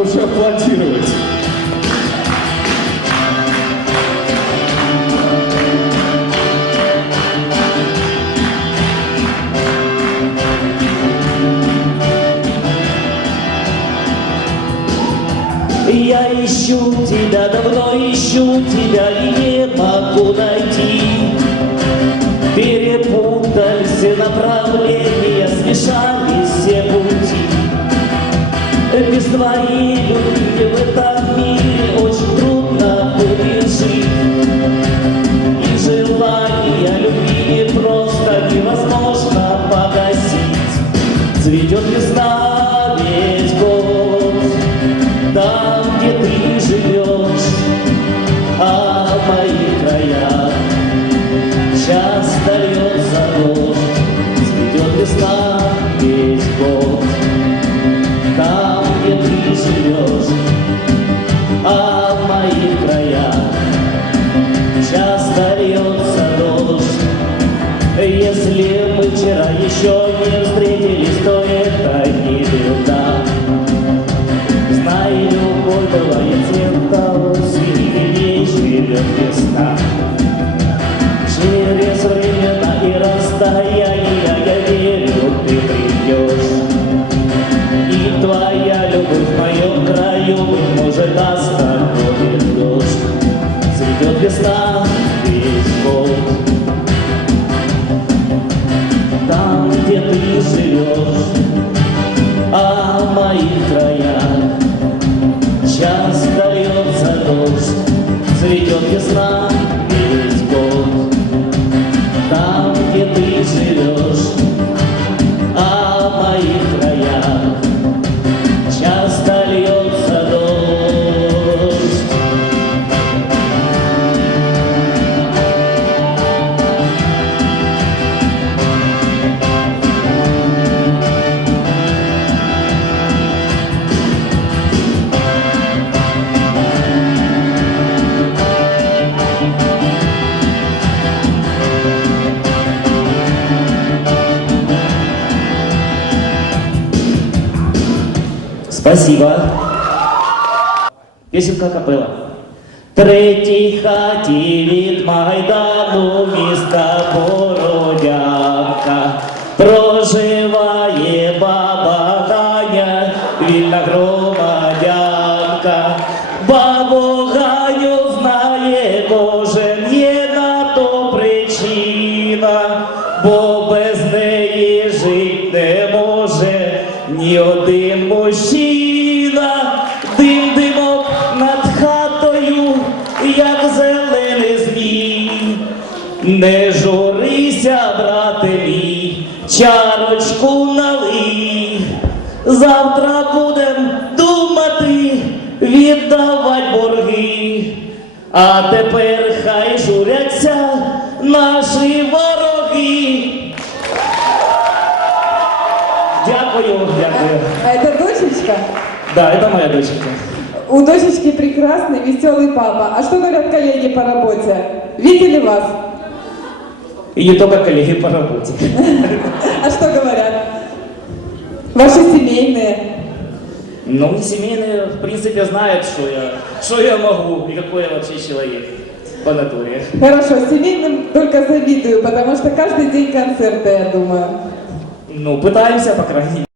лучше аплодировать. Я ищу тебя, давно ищу тебя и не могу найти. Перепутали все направления, смешались Твоей любви в этом мире очень трудно будет жить. И желание любви просто невозможно погасить. Цветет весна весь год, там, где ты живешь, а в моих часто ты живешь, а в моих краях часто льется дождь. Если мы вчера еще не встретились, то это не беда. Знай, любовь бывает Спасибо. Пісенька капела. Третій хаті від Майдану міста Бородянка проживає баба Ганя, вільна громадянка. Бабу Ганю знає кожен, є на то причина, бо без неї жить не може ні один мужчина. Як зелений змій. Не журися, брате мій, чарочку налий. Завтра будем думати, віддавать борги. А тепер хай журяться наші вороги. Дякую, дякую. А это дочечка? Да, это моя доченька. У дочечки прекрасный, веселый папа. А что говорят коллеги по работе? Видели вас? И не только коллеги по работе. А что говорят? Ваши семейные. Ну, семейные, в принципе, знают, что я, что я могу и какой я вообще человек по натуре. Хорошо, семейным только завидую, потому что каждый день концерты, я думаю. Ну, пытаемся, по крайней мере.